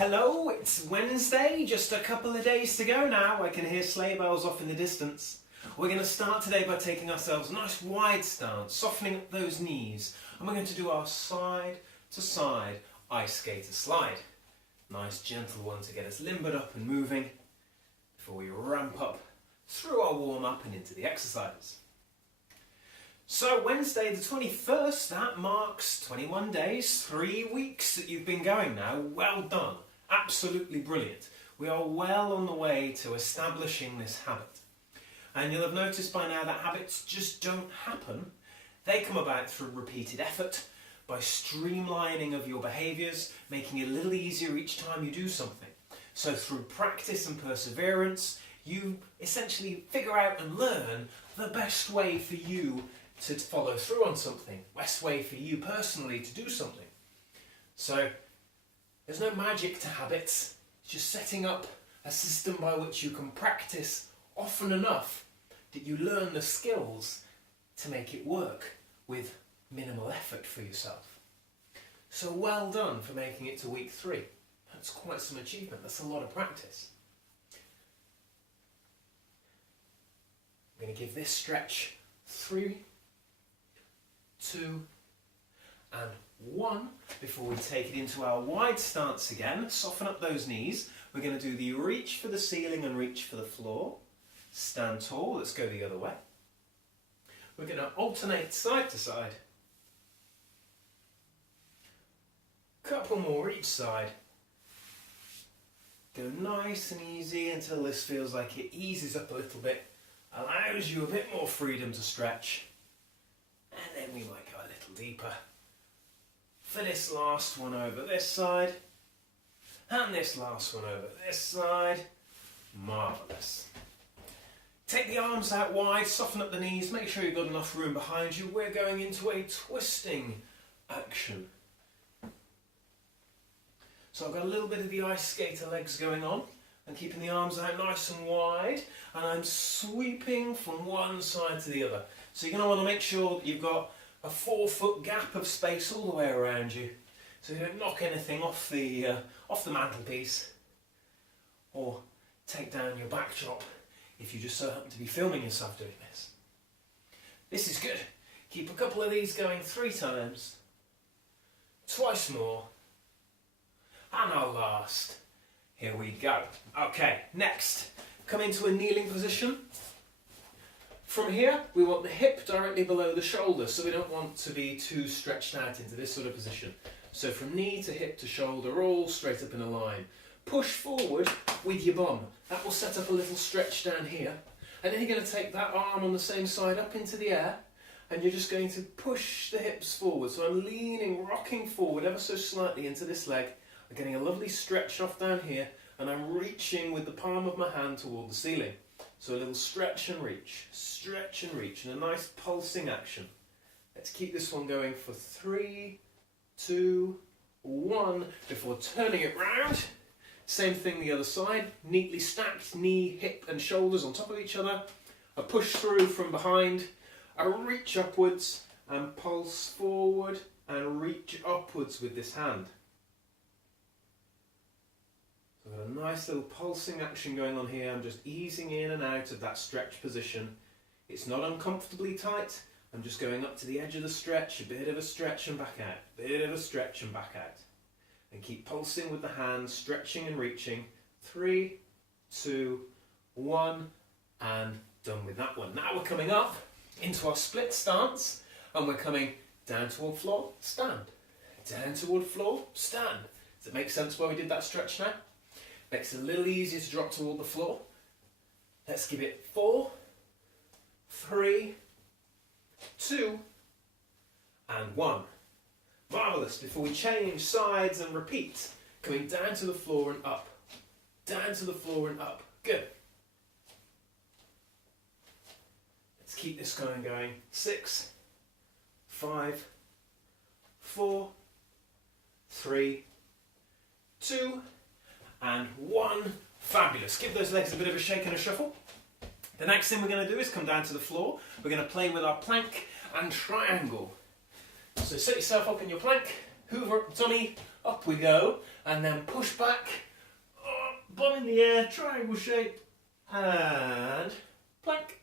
Hello, it's Wednesday, just a couple of days to go now. I can hear sleigh bells off in the distance. We're going to start today by taking ourselves a nice wide stance, softening up those knees, and we're going to do our side to side ice skater slide. Nice gentle one to get us limbered up and moving before we ramp up through our warm up and into the exercises. So Wednesday the 21st, that marks 21 days, 3 weeks that you've been going now. Well done. Absolutely brilliant. We are well on the way to establishing this habit. And you'll have noticed by now that habits just don't happen. They come about through repeated effort, by streamlining of your behaviours, making it a little easier each time you do something. So through practice and perseverance, you essentially figure out and learn the best way for you to follow through on something, best way for you personally to do something. So there's no magic to habits, it's just setting up a system by which you can practice often enough that you learn the skills to make it work with minimal effort for yourself. So well done for making it to week 3. That's quite some achievement, that's a lot of practice. I'm going to give this stretch 3, 2 and 1 before we take it into our wide stance again. Soften up those knees. We're going to do the reach for the ceiling and reach for the floor. Stand tall. Let's go the other way. We're going to alternate side to side. Couple more each side. Go nice and easy until this feels like it eases up a little bit, allows you a bit more freedom to stretch. And then we might go a little deeper for this last one over this side, and this last one over this side. Marvellous. Take the arms out wide, soften up the knees, make sure you've got enough room behind you. We're going into a twisting action. So I've got a little bit of the ice skater legs going on, and keeping the arms out nice and wide, and I'm sweeping from one side to the other. So you're going to want to make sure that you've got a 4-foot gap of space all the way around you, so you don't knock anything off the mantelpiece or take down your backdrop if you just so happen to be filming yourself doing this. This is good. Keep a couple of these going 3 times, twice more, and our last. Here we go. Okay, next, come into a kneeling position. From here, we want the hip directly below the shoulder, so we don't want to be too stretched out into this sort of position. So from knee to hip to shoulder, all straight up in a line. Push forward with your bum. That will set up a little stretch down here. And then you're going to take that arm on the same side up into the air, and you're just going to push the hips forward. So I'm leaning, rocking forward ever so slightly into this leg. I'm getting a lovely stretch off down here, and I'm reaching with the palm of my hand toward the ceiling. So a little stretch and reach, and a nice pulsing action. Let's keep this one going for 3, 2, 1, before turning it round. Same thing the other side, neatly stacked, knee, hip and shoulders on top of each other. A push through from behind, a reach upwards and pulse forward and reach upwards with this hand. So I've got a nice little pulsing action going on here. I'm just easing in and out of that stretch position. It's not uncomfortably tight. I'm just going up to the edge of the stretch, a bit of a stretch and back out, a bit of a stretch and back out. And keep pulsing with the hands, stretching and reaching. 3, 2, 1, and done with that one. Now we're coming up into our split stance, and we're coming down toward floor, stand. Down toward floor, stand. Does it make sense why we did that stretch now? Makes it a little easier to drop toward the floor. Let's give it 4, 3, 2, and 1. Marvellous. Before we change sides and repeat, coming down to the floor and up. Down to the floor and up. Good. Let's keep this going. 6, 5, 4, 3, 2, and 1. Fabulous. Give those legs a bit of a shake and a shuffle. The next thing we're going to do is come down to the floor. We're going to play with our plank and triangle. So set yourself up in your plank, hoover up the tummy, Up we go, and then push back, bum in the air, triangle shape, and plank.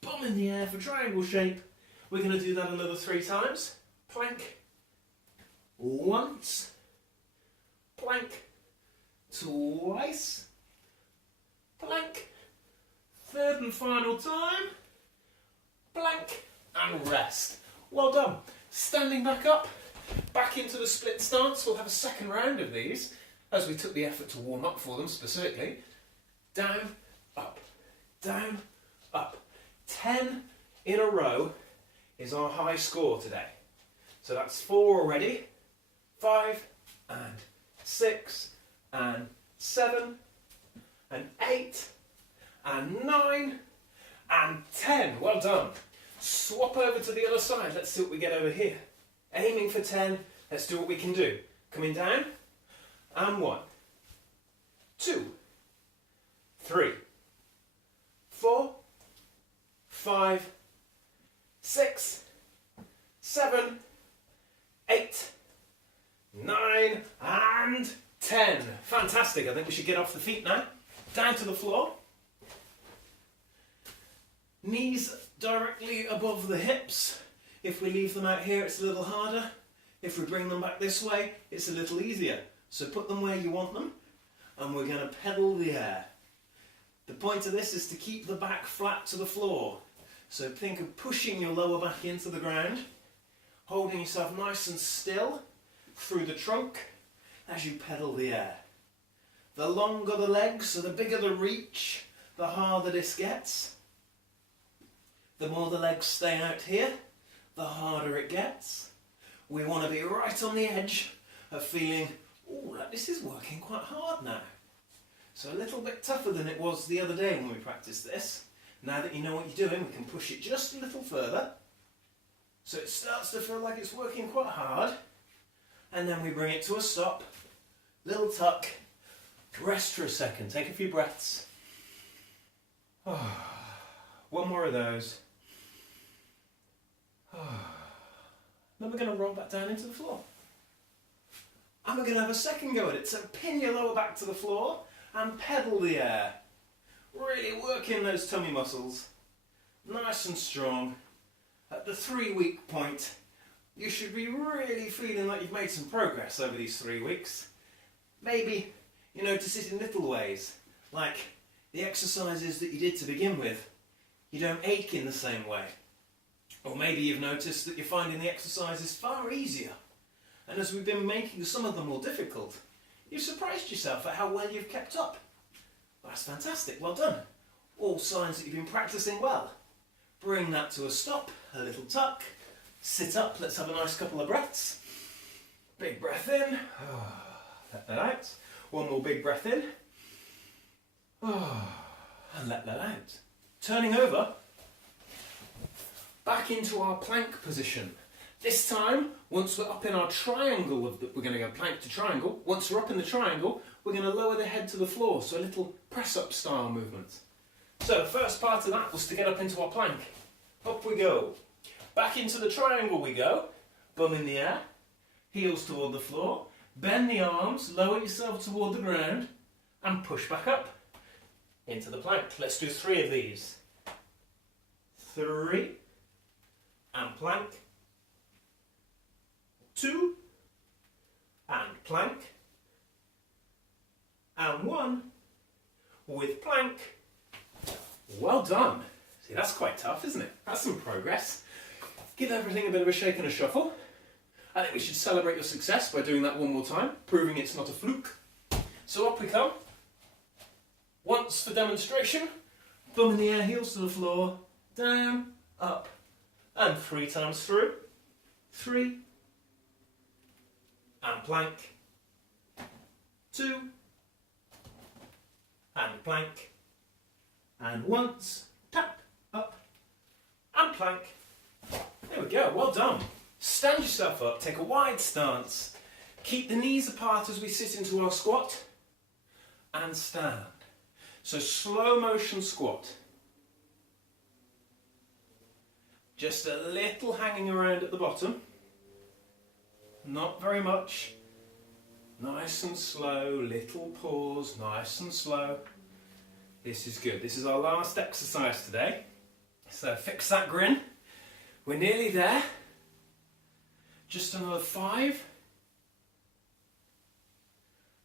Bum in the air for triangle shape. We're going to do that another 3 times. Plank. Once. Plank. Twice. Plank. Third and final time. Plank. And rest. Well done. Standing back up. Back into the split stance. We'll have a second round of these as we took the effort to warm up for them specifically. Down, up, down, up. 10 in a row is our high score today. So that's 4 already. 5 and 6 and 7 and 8 and 9 and 10. Well done. Swap over to the other side. Let's see what we get over here. Aiming for 10. Let's do what we can do. Coming down. And 1, 2, 3, 4, 5, 6, 7, 8, 9 and 10. Fantastic. I think we should get off the feet now. Down to the floor. Knees directly above the hips. If we leave them out here, it's a little harder. If we bring them back this way, it's a little easier. So put them where you want them, and we're going to pedal the air. The point of this is to keep the back flat to the floor. So think of pushing your lower back into the ground, holding yourself nice and still through the trunk as you pedal the air. The longer the legs, so the bigger the reach, the harder this gets. The more the legs stay out here, the harder it gets. We want to be right on the edge of feeling, oh, this is working quite hard now. So a little bit tougher than it was the other day when we practiced this. Now that you know what you're doing, we can push it just a little further. So it starts to feel like it's working quite hard. And then we bring it to a stop. Little tuck. Rest for a second. Take a few breaths. One more of those. Then we're going to roll back down into the floor. And we're going to have a second go at it. So pin your lower back to the floor and pedal the air. Really working those tummy muscles. Nice and strong. At the 3-week point, you should be really feeling like you've made some progress over these 3 weeks. Maybe you notice it in little ways, like the exercises that you did to begin with. You don't ache in the same way. Or maybe you've noticed that you're finding the exercises far easier. And as we've been making some of them more difficult, you've surprised yourself at how well you've kept up. That's fantastic, well done. All signs that you've been practicing well. Bring that to a stop, a little tuck, sit up, let's have a nice couple of breaths. Big breath in, let that out. One more big breath in, and let that out. Turning over, back into our plank position. This time, once we're up in our triangle, we're going to go plank to triangle. Once we're up in the triangle, we're going to lower the head to the floor, so a little press-up style movement. So the first part of that was to get up into our plank. Up we go. Back into the triangle we go. Bum in the air, heels toward the floor. Bend the arms, lower yourself toward the ground, and push back up into the plank. Let's do 3 of these. 3, and plank. 2, and plank. And 1, with plank. Well done. See, that's quite tough, isn't it? That's some progress. Give everything a bit of a shake and a shuffle. I think we should celebrate your success by doing that one more time, proving it's not a fluke. So up we come. Once for demonstration. Bum in the air, heels to the floor. Down, up, and 3 times through. 3, and plank. 2, and plank. And once, tap, up, and plank. There we go, well done. Stand yourself up, take a wide stance. Keep the knees apart as we sit into our squat. And stand. So slow motion squat. Just a little hanging around at the bottom. Not very much. Nice and slow, little pause, nice and slow. This is good. This is our last exercise today. So fix that grin. We're nearly there. Just another 5.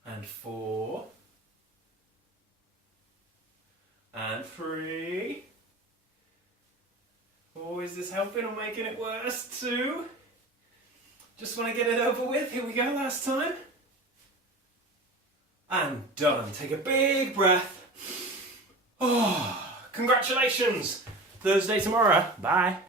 And 4. And 3. Oh, is this helping or making it worse? 2. Just want to get it over with. Here we go, last time. And done. Take a big breath. Oh, congratulations. Thursday tomorrow. Bye.